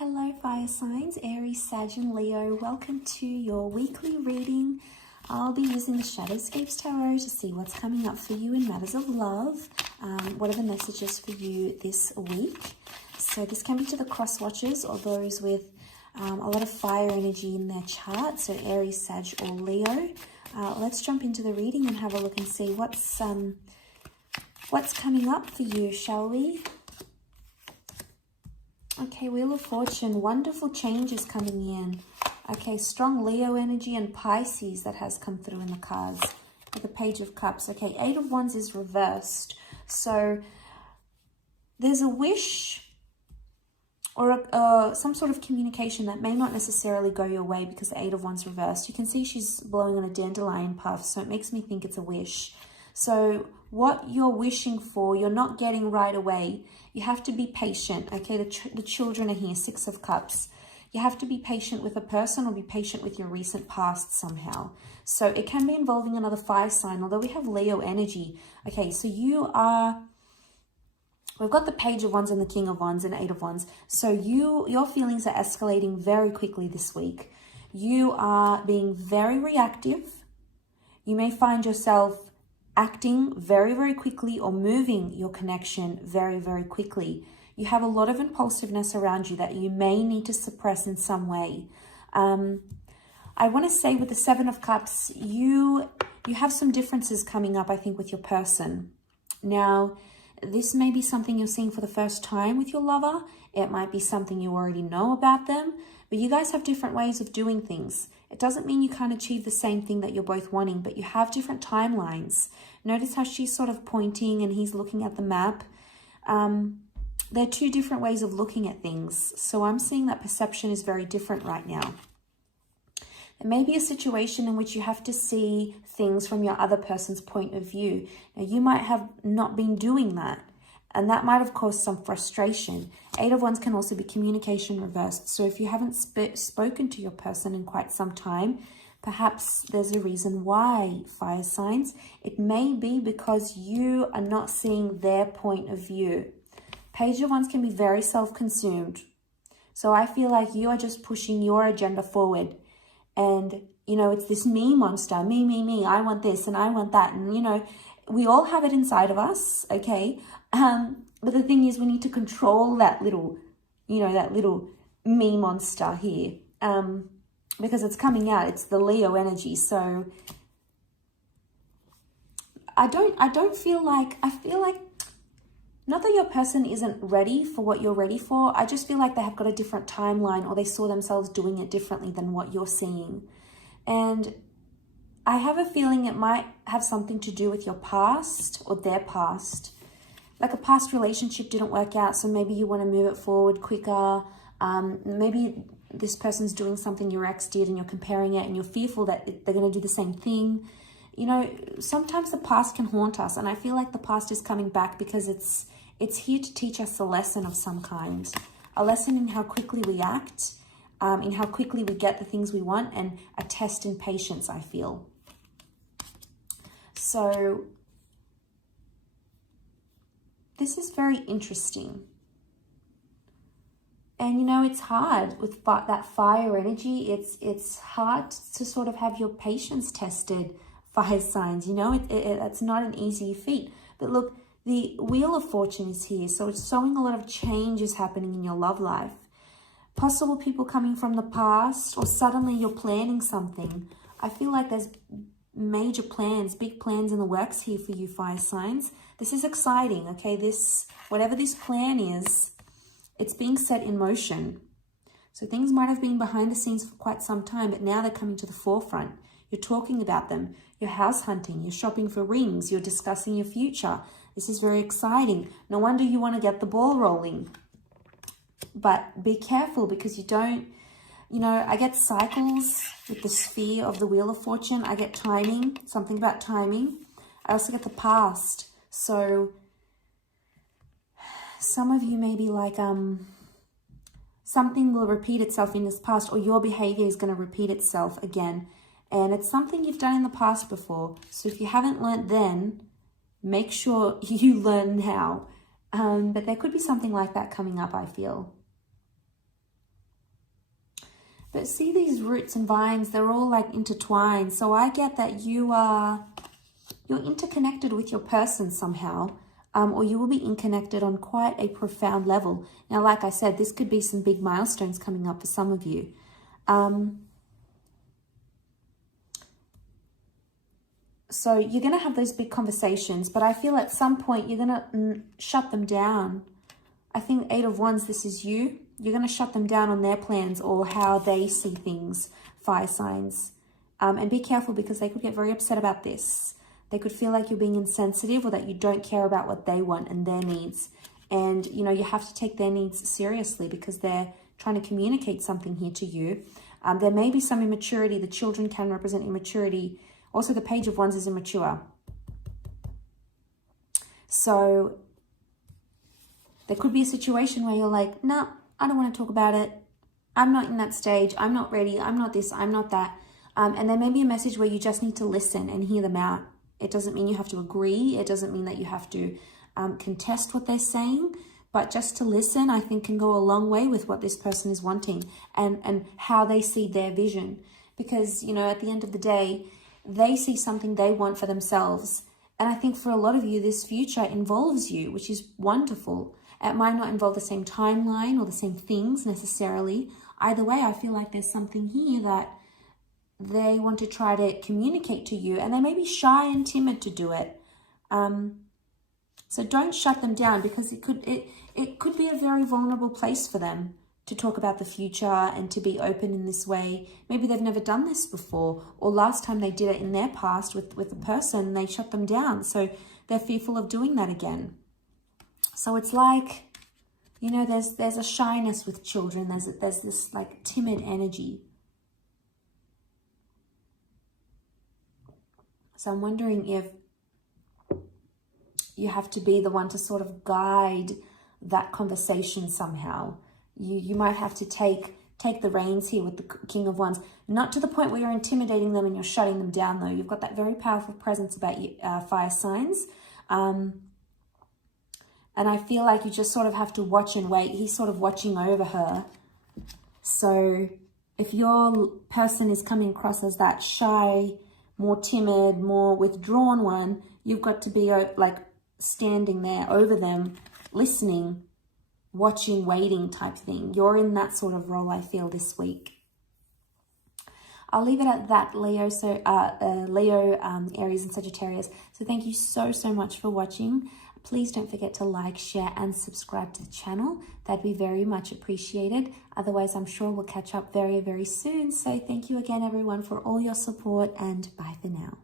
Hello fire signs, Aries, Sag and Leo. Welcome to your weekly reading. I'll be using the Shadowscapes Tarot to see what's coming up for you in matters of love. What are the messages for you this week? So this can be to the cross watchers or those with a lot of fire energy in their chart. So Aries, Sag or Leo. Let's jump into the reading and have a look and see what's coming up for you, shall we? Okay, Wheel of Fortune, wonderful changes coming in. Okay, strong Leo energy and Pisces that has come through in the cards. The Page of Cups. Okay, Eight of Wands is reversed. So there's a wish or some sort of communication that may not necessarily go your way because the Eight of Wands reversed. You can see she's blowing on a dandelion puff, so it makes me think it's a wish. So what you're wishing for, you're not getting right away. You have to be patient. Okay, the children are here, Six of Cups. You have to be patient with a person or be patient with your recent past somehow. So it can be involving another fire sign, although we have Leo energy. Okay, so we've got the Page of Wands and the King of Wands and Eight of Wands. So your feelings are escalating very quickly this week. You are being very reactive. You may find yourself acting very, very quickly or moving your connection very, very quickly. You have a lot of impulsiveness around you that you may need to suppress in some way. I want to say with the Seven of Cups, you have some differences coming up, I think, with your person. Now, this may be something you're seeing for the first time with your lover. It might be something you already know about them, but you guys have different ways of doing things. It doesn't mean you can't achieve the same thing that you're both wanting, but you have different timelines. Notice how she's sort of pointing and he's looking at the map. They're two different ways of looking at things. So I'm seeing that perception is very different right now. It may be a situation in which you have to see things from your other person's point of view. Now, you might have not been doing that, and that might have caused some frustration. Eight of Wands can also be communication reversed. So if you haven't spoken to your person in quite some time, perhaps there's a reason why, fire signs. It may be because you are not seeing their point of view. Page of Wands can be very self-consumed. So I feel like you are just pushing your agenda forward. And, you know, it's this me monster, me, I want this and I want that. And, you know, we all have it inside of us, okay? But the thing is, we need to control that little, that little me monster here. Because it's coming out, it's the Leo energy. So I feel like, not that your person isn't ready for what you're ready for. I just feel like they have got a different timeline or they saw themselves doing it differently than what you're seeing. And I have a feeling it might have something to do with your past or their past. Like a past relationship didn't work out, so maybe you want to move it forward quicker. Maybe this person's doing something your ex did and you're comparing it and you're fearful that they're going to do the same thing. You know, sometimes the past can haunt us, and I feel like the past is coming back because it's here to teach us a lesson of some kind. A lesson in how quickly we act, in how quickly we get the things we want, and a test in patience, I feel. So this is very interesting. And, you know, it's hard with that fire energy. It's hard to sort of have your patience tested, fire signs. You know, it's not an easy feat. But look, the Wheel of Fortune is here. So it's showing a lot of changes happening in your love life. Possible people coming from the past, or suddenly you're planning something. I feel like there's major plans, big plans in the works here for you, fire signs. This is exciting, okay? Whatever this plan is, it's being set in motion. So things might have been behind the scenes for quite some time, but now they're coming to the forefront. You're talking about them. You're house hunting. You're shopping for rings. You're discussing your future. This is very exciting. No wonder you want to get the ball rolling. But be careful because you don't, I get cycles with the sphere of the Wheel of Fortune. I get timing, something about timing. I also get the past. So some of you may be like, something will repeat itself in this past, or your behavior is going to repeat itself again. And it's something you've done in the past before. So if you haven't learnt then, make sure you learn now. But there could be something like that coming up, I feel. But see these roots and vines, they're all like intertwined. So I get that you're interconnected with your person somehow, or you will be interconnected on quite a profound level. Now, like I said, this could be some big milestones coming up for some of you. So you're going to have those big conversations, but I feel at some point you're going to shut them down. I think 8 of Wands, this is you. You're going to shut them down on their plans or how they see things, fire signs. And be careful because they could get very upset about this. They could feel like you're being insensitive or that you don't care about what they want and their needs. And, you know, you have to take their needs seriously because they're trying to communicate something here to you. There may be some immaturity. The children can represent immaturity. Also, the Page of Wands is immature. So there could be a situation where you're like, no, I don't want to talk about it. I'm not in that stage. I'm not ready. I'm not this. I'm not that. And there may be a message where you just need to listen and hear them out. It doesn't mean you have to agree. It doesn't mean that you have to contest what they're saying. But just to listen, I think, can go a long way with what this person is wanting and how they see their vision. Because, you know, at the end of the day, they see something they want for themselves. And I think for a lot of you, this future involves you, which is wonderful. It might not involve the same timeline or the same things necessarily. Either way, I feel like there's something here that they want to try to communicate to you, and they may be shy and timid to do it. So don't shut them down because it could be a very vulnerable place for them to talk about the future and to be open in this way. Maybe they've never done this before, or last time they did it in their past with a person, they shut them down. So they're fearful of doing that again. So it's like, you know, there's a shyness with children. There's this like timid energy. So I'm wondering if you have to be the one to sort of guide that conversation somehow. You might have to take the reins here with the King of Wands. Not to the point where you're intimidating them and you're shutting them down, though. You've got that very powerful presence about you, fire signs. And I feel like you just sort of have to watch and wait. He's sort of watching over her. So if your person is coming across as that shy, more timid, more withdrawn one, you've got to be like standing there over them, listening, watching, waiting type thing. You're in that sort of role, I feel, this week. I'll leave it at that, Leo. So Leo, Aries and Sagittarius. So thank you so much for watching. Please don't forget to like, share and subscribe to the channel. That'd be very much appreciated. Otherwise, I'm sure we'll catch up very soon. So thank you again, everyone, for all your support, and bye for now.